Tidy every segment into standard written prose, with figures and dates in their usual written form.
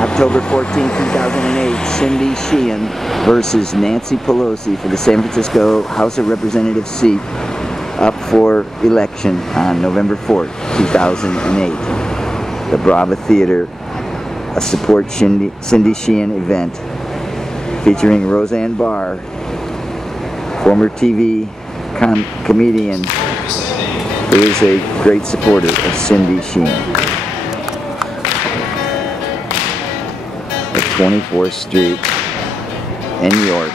October 14, 2008, Cindy Sheehan versus Nancy Pelosi for the San Francisco House of Representatives seat up for election on November 4th, 2008. The Brava Theater, a support Cindy Sheehan event featuring Roseanne Barr, former TV comedian who is a great supporter of Cindy Sheehan. 24th Street in New York.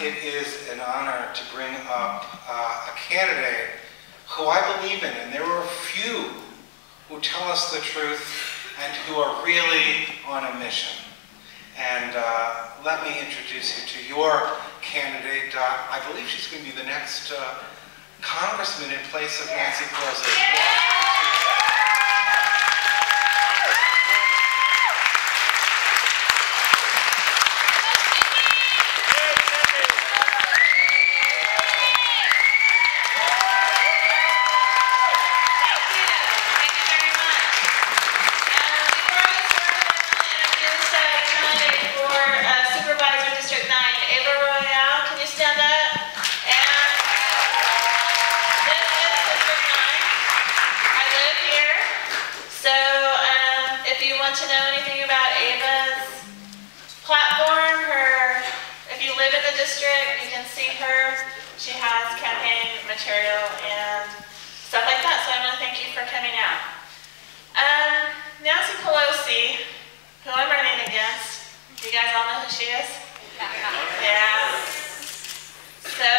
It is an honor to bring up a candidate who I believe in, and there are a few who tell us the truth and who are really on a mission. And let me introduce you to your candidate. I believe she's going to be the next congressman in place of Nancy Pelosi. To know anything about Ava's platform, if you live in the district, you can see her. She has campaign material and stuff like that, so I want to thank you for coming out. Nancy Pelosi, who I'm running against, do you guys all know who she is? Yeah. So,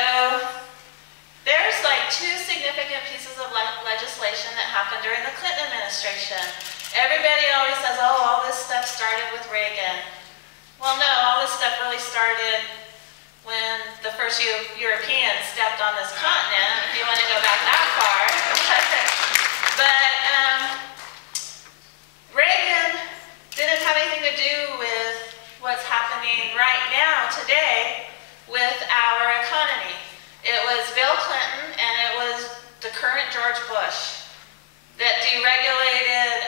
there's like two significant pieces of legislation that happened during the Clinton administration. Everybody always says, oh, all this stuff started with Reagan. Well, no, all this stuff really started when the first Europeans stepped on this continent, if you want to go back that far. But Reagan didn't have anything to do with what's happening right now, today, with our economy. It was Bill Clinton and it was the current George Bush that deregulated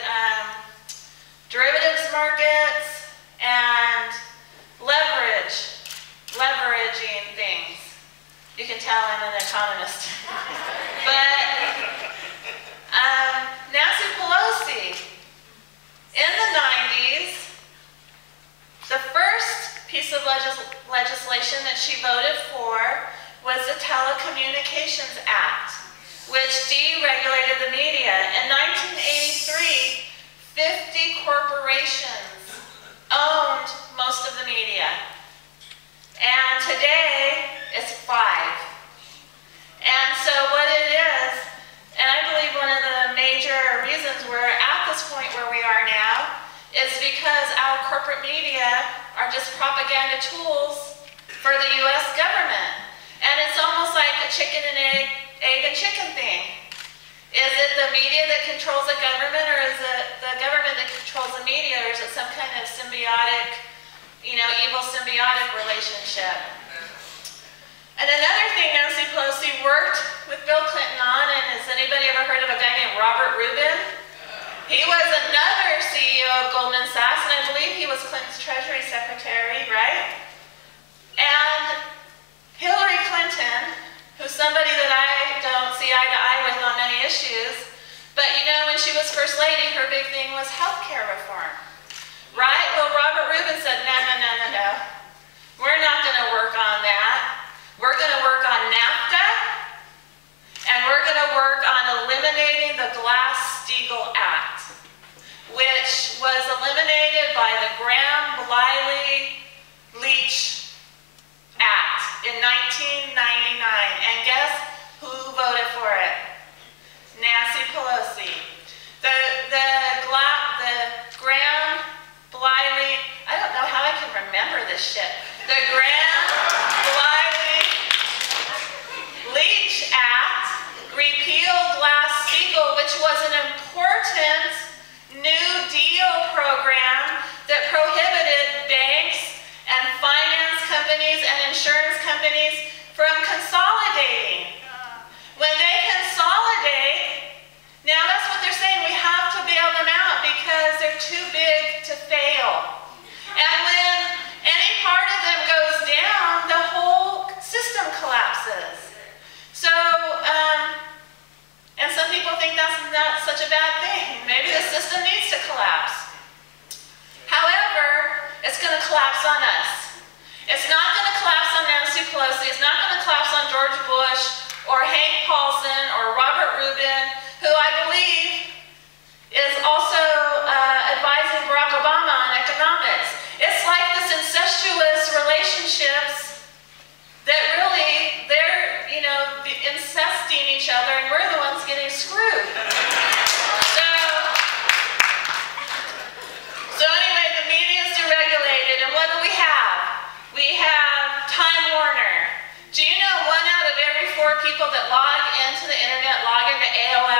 derivatives markets and leveraging things. You can tell I'm an economist. But Nancy Pelosi, in the 90s, the first piece of legislation that she voted for was the Telecommunications Act, which deregulated the media. In 1983, 50 corporations owned most of the media. And today, it's 5. And so what it is, and I believe one of the major reasons we're at this point where we are now, is because our corporate media are just propaganda tools for the U.S. government. And it's almost like a chicken and egg and chicken thing. Is it the media that controls the government, or is it the government that controls the media, or is it some kind of symbiotic, evil symbiotic relationship? the Grand Leach Act repealed Glass-Steagall, which was an important New Deal program that prohibited banks and finance companies and insurance companies from consolidating. When they consolidate, now that's what they're saying, we have to bail them out because they're too big to fail. And when any part of them goes down, the whole system collapses. So, and some people think that's not such a bad thing. Maybe the system needs to collapse. However, it's going to collapse on us. It's not going to collapse on Nancy Pelosi. It's not going to collapse on George Bush or Hank Paulson or Robert Rubin, who I believe is also advising Barack Obama on economics. It's like this incestuous relationships that really, they're, you know, incesting each other and we're the ones getting screwed. So anyway, the media is deregulated, and what do we have? We have Time Warner. Do you know 1 out of every 4 people that log into the internet, log into AOL,